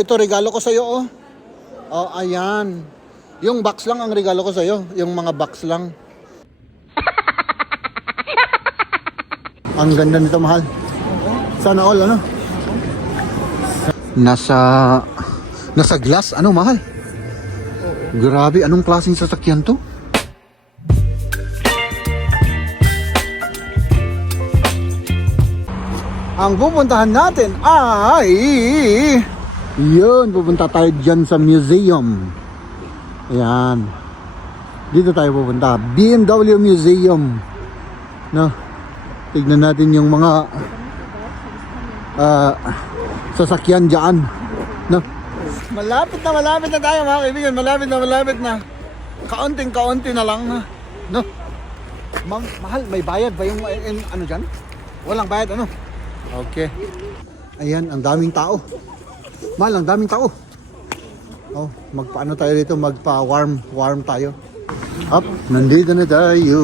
Ito regalo ko sa iyo, oh. Oh, ayan. Yung box lang ang regalo ko sa iyo, yung mga box lang. Ang ganda nito, mahal. Sana all, ano? Nasa glass, ano, mahal? Grabe, anong klaseng sasakyan to? Ang pupuntahan natin ay yun, pupunta tayo dyan sa museum. Ayan, dito tayo pupunta, BMW Museum, no? Tignan natin yung mga sasakyan dyan, no? Malapit na tayo, mga kaibigan. Malapit na. Kaunting-kaunti na lang, no? Mahal, may bayad ba yung ano dyan? Walang bayad, ano? Okay. Ayan, ang daming tao. Mahal, ang daming tao. Oh, magpaano tayo dito? Magpa-warm tayo. Up, nandito na tayo.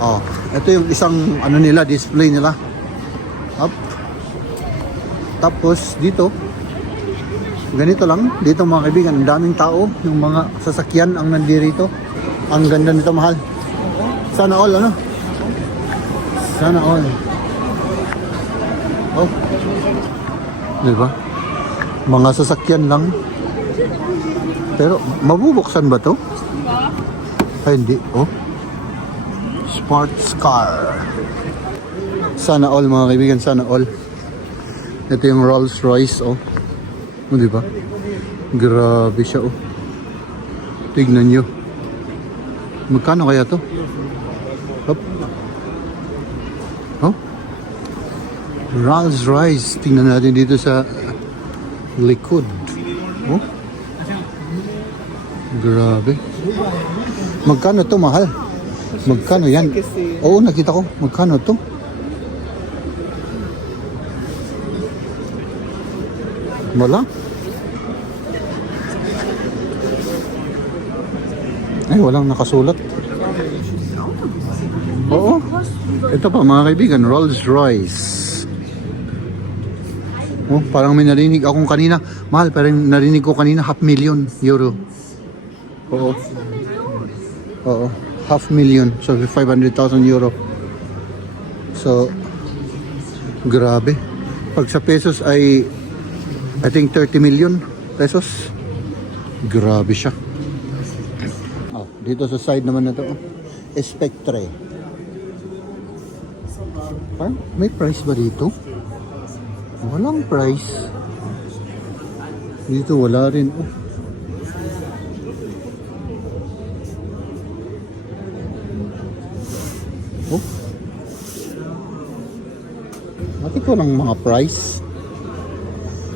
Oh, ito yung isang ano nila, display nila. Up. Tapos dito, ganito lang. Dito, mga kaibigan, ang daming tao. Yung mga sasakyan ang nandirito. Ang ganda nito, mahal. Sana all, ano? Sana all. Oh, diba? Mga sasakyan lang. Pero mabubuksan ba to? Ay, hindi. Oh, sports car. Sana all, mga kaibigan. Sana all. Ito yung Rolls Royce. Oh, diba? Grabe siya. Oh, tignan nyo. Magkano kaya to? Hop. Oh, Rolls Royce. Tingnan natin dito sa likod. Oh, grabe. Magkano to, mahal? Magkano yan? Oo, nakita ko. Magkano to? Wala. Ay, walang nakasulat. Oo. Ito pa, mga kaibigan, Rolls Royce. Oh, parang may narinig akong kanina. Mahal, parang narinig ko kanina €500,000. Oo. Oo. €500,000. So, €500,000. So, grabe. Pag sa pesos ay, I think 30 million pesos. Grabe siya. Oh, dito sa side naman na to, Spectre. Parang may price ba dito? Walang price. Dito wala rin. Oh. Oh. Bakit walang mga price?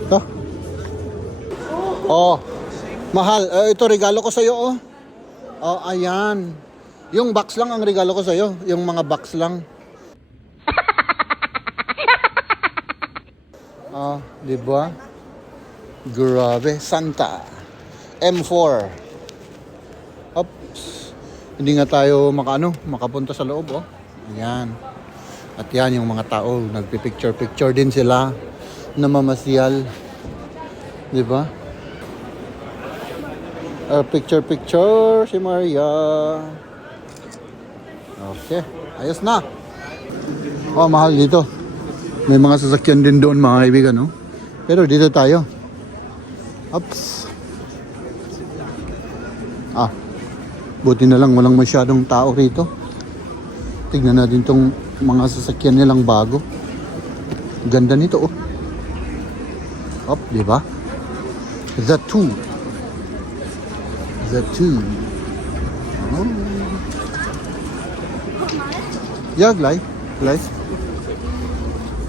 Ito. Oh. Mahal. Ito regalo ko sa iyo, oh. Oh, ayan. Yung box lang ang regalo ko sa iyo. Yung mga box lang. Ah, di ba? Grabe, Santa M4. Oops. Hindi nga tayo makapunta sa loob, oh. Ayan. At yan yung mga tao, nagpi-picture din sila, namamasyal. Di ba? Picture si Maria. Okay, ayos na. Oh, mahal dito. May mga sasakyan din doon, mga kaibigan, no? Pero dito tayo. Oops. Ah, buti na lang walang masyadong tao rito. Tignan natin tong mga sasakyan nilang bago. Ganda nito, oh. Op, di ba? The two. Oh. Yeah, Glay.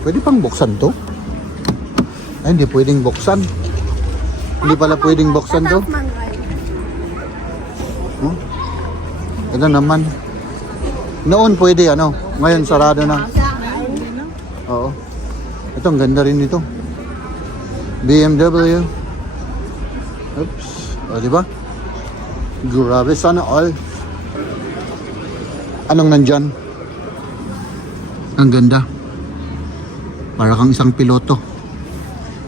Pwede pang buksan to? Ay, hindi pwedeng buksan. Hindi pala pwedeng buksan to. Oh? Ito naman. Noon pwede, ano? Ngayon sarado na. Oo. Ito, ang ganda rin nito. BMW. Oops. O, diba? Grabe, sana all. Anong nandyan? Ang ganda. Para kang isang piloto.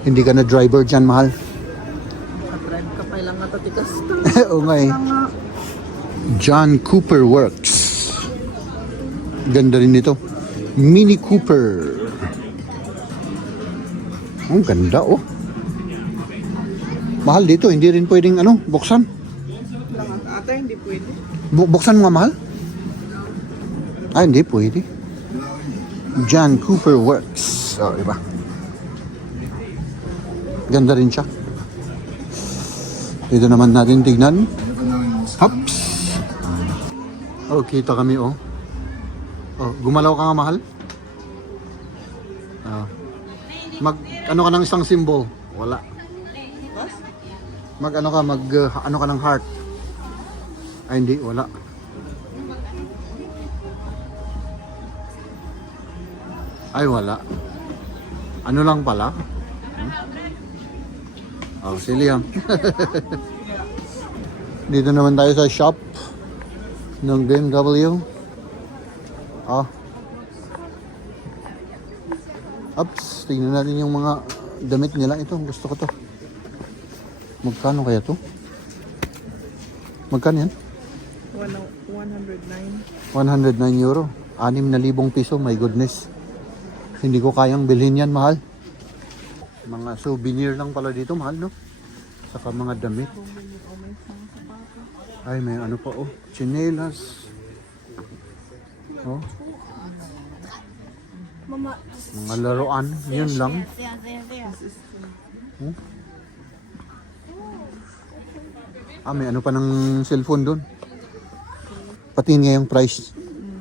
Hindi ka na driver dyan, mahal. Drive ka pa lang natatikas. Oo nga eh. John Cooper Works. Ganda rin nito. Mini Cooper. Ang ganda oh. Mahal dito, hindi rin pwedeng buksan. Ata, hindi pwede. Buksan mo nga, mahal? Hindi pwede. John Cooper Works. Oh, diba? Ganda rin siya. Dito naman natin tignan. Hops! Oh, kita kami oh. Oh, gumalaw ka nga, mahal? Ano ka ng isang symbol? Wala. Ano ka ng heart? Ay, hindi, wala. Ay, wala. Ano lang pala? Oh, si Liam. Dito naman tayo sa shop ng BMW. Oh. Ups, tingnan natin yung mga damit nila. Ito, gusto ko to. Magkano kaya to? Magkano yan? 109. 109 euro. 6,000 piso, my goodness. Hindi ko kayang bilhin yan, mahal. Mga souvenir lang pala dito, mahal, no? Saka mga damit. Ay, may ano pa, oh. Chinelas. Oh. Mama, Mga laruan. Yun lang. Hmm? May ano pa ng cellphone doon. Patingin nga yung price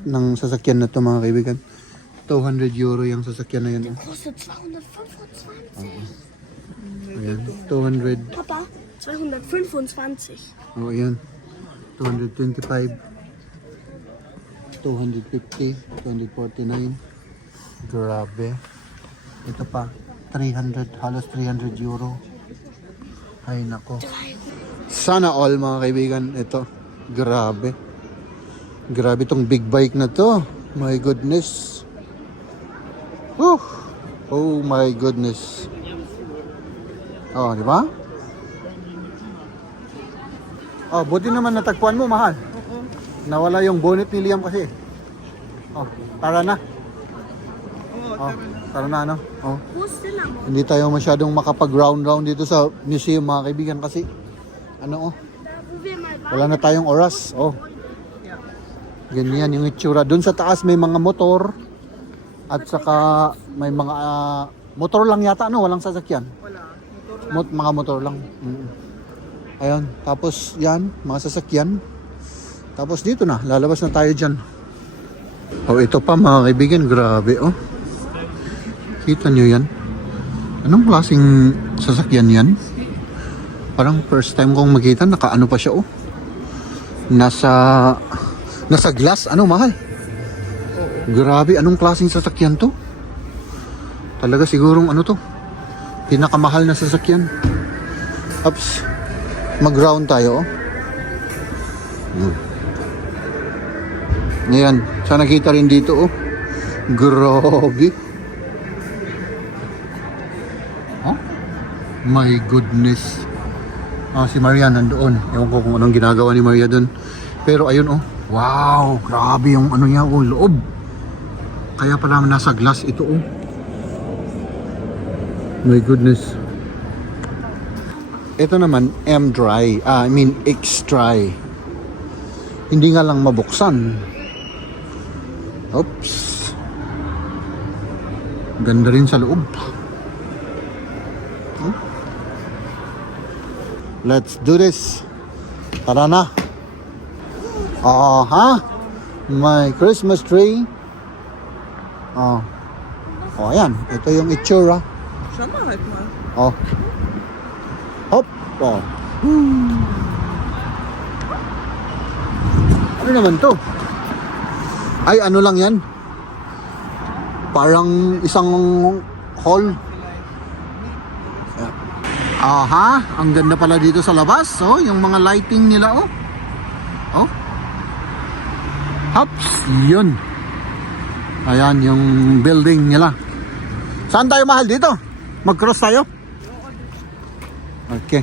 ng sasakyan na to, mga kaibigan. 200 euro yung sasakyan na yan. kostet 225. Ayan, 200. Papa, 225. Oh, ayan. 225. 250. 249. Grabe. Ito pa. 300. Halos 300 euro. Ay, nako. Sana all, mga kaibigan. Ito. Grabe. Grabe tong big bike na to. My goodness. Whew. Oh my goodness. Oh, di ba? Oh, buti naman natagpuan mo, mahal. Nawala yung bonnet ni Liam kasi. Oh, tara na. Oh, tara na, ano? Oh. Hindi tayo masyadong makapag-round dito sa museum, mga kaibigan, kasi ano, oh. Wala na tayong oras. Oh. Ganyan yung itsura. Doon sa taas may mga motor. At saka may mga motor lang yata, no? Walang sasakyan. Wala. Mga motor lang. Ayun. Tapos yan, mga sasakyan. Tapos dito na, lalabas na tayo dyan. Oh, ito pa, mga kaibigan. Grabe, oh. Kita nyo yan? Anong klaseng sasakyan yan? Parang first time kong makita, nakaano pa siya, oh. Nasa glass, ano, mahal? Grabe, anong klaseng sasakyan to? Talaga sigurong ano to? Pinakamahal na sasakyan. Ups. Mag-round tayo, oh. Ngayon, sana nakita rin dito, oh. Grabe. Huh? My goodness. Si Maria nandoon. Ewan ko kung anong ginagawa ni Maria doon. Pero ayun, oh. Wow, grabe yung ano niya, oh, loob. Kaya pala nasa glass ito, oh. My goodness. Ito naman, X-Dry. Hindi nga lang mabuksan. Oops. Ganda rin sa loob. Let's do this. Tara na. My Christmas tree. Ayan. Ito yung itsura. Siya mahal mo. Oh. Hop. Oh. Ano naman to? Ay, ano lang yan? Parang isang hall. Ang ganda pala dito sa labas. Oh, yung mga lighting nila, oh. Oh. Hops, yun. Ayan, yung building nila. Saan tayo, mahal, dito? Mag-cross tayo? Okay.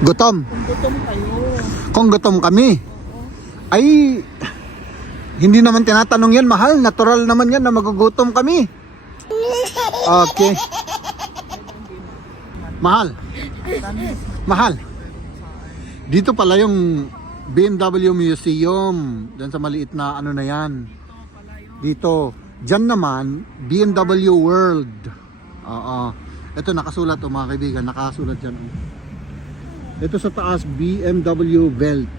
Gutom. Kung gutom kayo. Kung gutom kami, ay hindi naman tinatanong yan, mahal. Natural naman yan na magugutom kami. Okay. Mahal. Mahal. Dito pala yung BMW Museum. Diyan sa maliit na ano na yan. Dito. Diyan naman, BMW World. Oo. Ito nakasulat mga kaibigan. Nakasulat dyan. Ito sa taas, BMW Belt.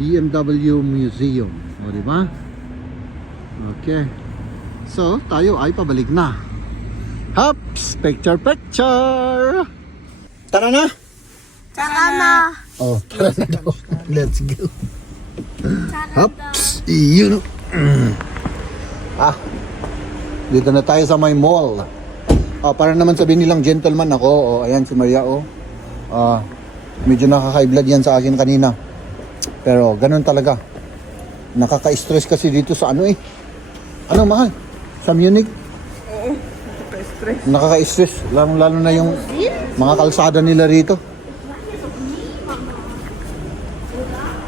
BMW Museum. O, diba? Okay. So, tayo ay pabalik na. Hops! Picture, picture! Tara na! Tara na. Oh, tara na daw. Let's go. Tara na. Hops! Yun. Dito na tayo sa may mall. Para naman sabihin nilang gentleman ako. Oh, ayan si Maria. Oh. Medyo nakaka-high blood yan sa akin kanina. Pero ganun talaga. Nakaka-stress kasi dito sa ano eh. Ano mahal? Sa Munich? Oo. Nakaka-stress. Nakaka-stress. Lalo na yung mga kalsada nila rito.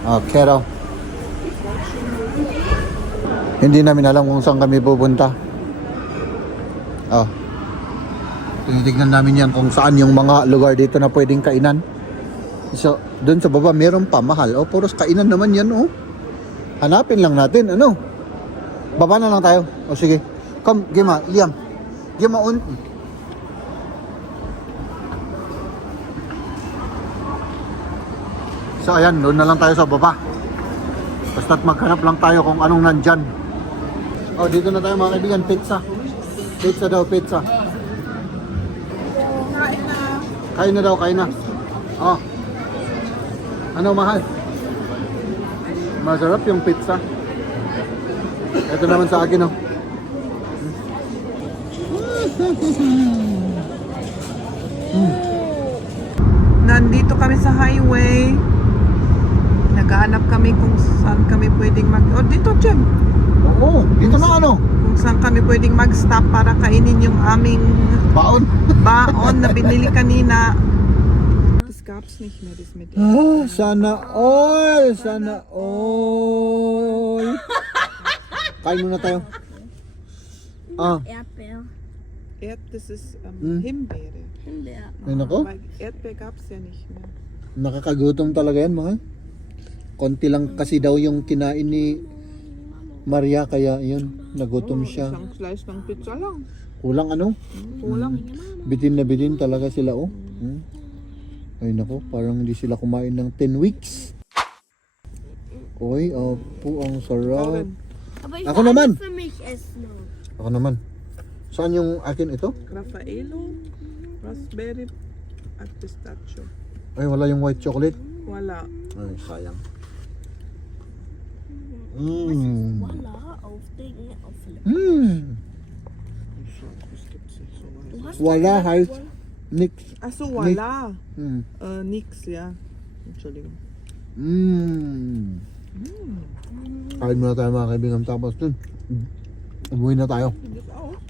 Okay raw. Hindi namin alam kung saan kami pupunta. Tinitignan namin yan kung saan yung mga lugar dito na pwedeng kainan. So, doon sa baba meron pa mahal. Puros kainan naman yan Hanapin lang natin, ano? Baba na lang tayo. Sige. Come, Gima, Liam. Gima on. So, ayan, doon na lang tayo sa baba. Basta't maghanap lang tayo kung anong nandyan. Dito na tayo mga kaibigan, pizza. Pizza daw, pizza. Kain na daw, kain na. Ano mahal? Masarap yung pizza. Ito naman sa akin, Nandito kami sa highway. Naghahanap kami kung saan kami pwedeng dito, Jem. Oo, dito na ano? Kung saan kami pwedeng mag-stop para kainin yung aming Baon. baon na binili kanina. Das gab's nicht mehr, das mit Sana all! Sana all! Kain muna tayo. Erdbeer. Das ist Hm. Himbeere. Himbeer. Ay nako, Weil Erdbeer gab's ja nicht mehr. nakakagutom talaga yan mahal. Konti lang kasi daw yung kinain ni Maria kaya yun, nagutom siya. Isang slice ng pizza lang. Kulang ano? Kulang. Bitin na bitin talaga sila Ay nako, parang hindi sila kumain ng 10 weeks. Oy, po ang sarap. Aber ich Ako will naman. alles für mich essen. Ako naman. Saan yung akin ito? Raffaello, raspberry at pistachio. Ay, wala yung white chocolate. Wala. Ay, sayang. Voila, aufdecken, auflecken. Du hast Wala, heißt nix. Achso, wala. Mm. Nix, ja. Entschuldigung. Kain muna tayo mga kaibigan, tapos dun umuwi na tayo. Das auch.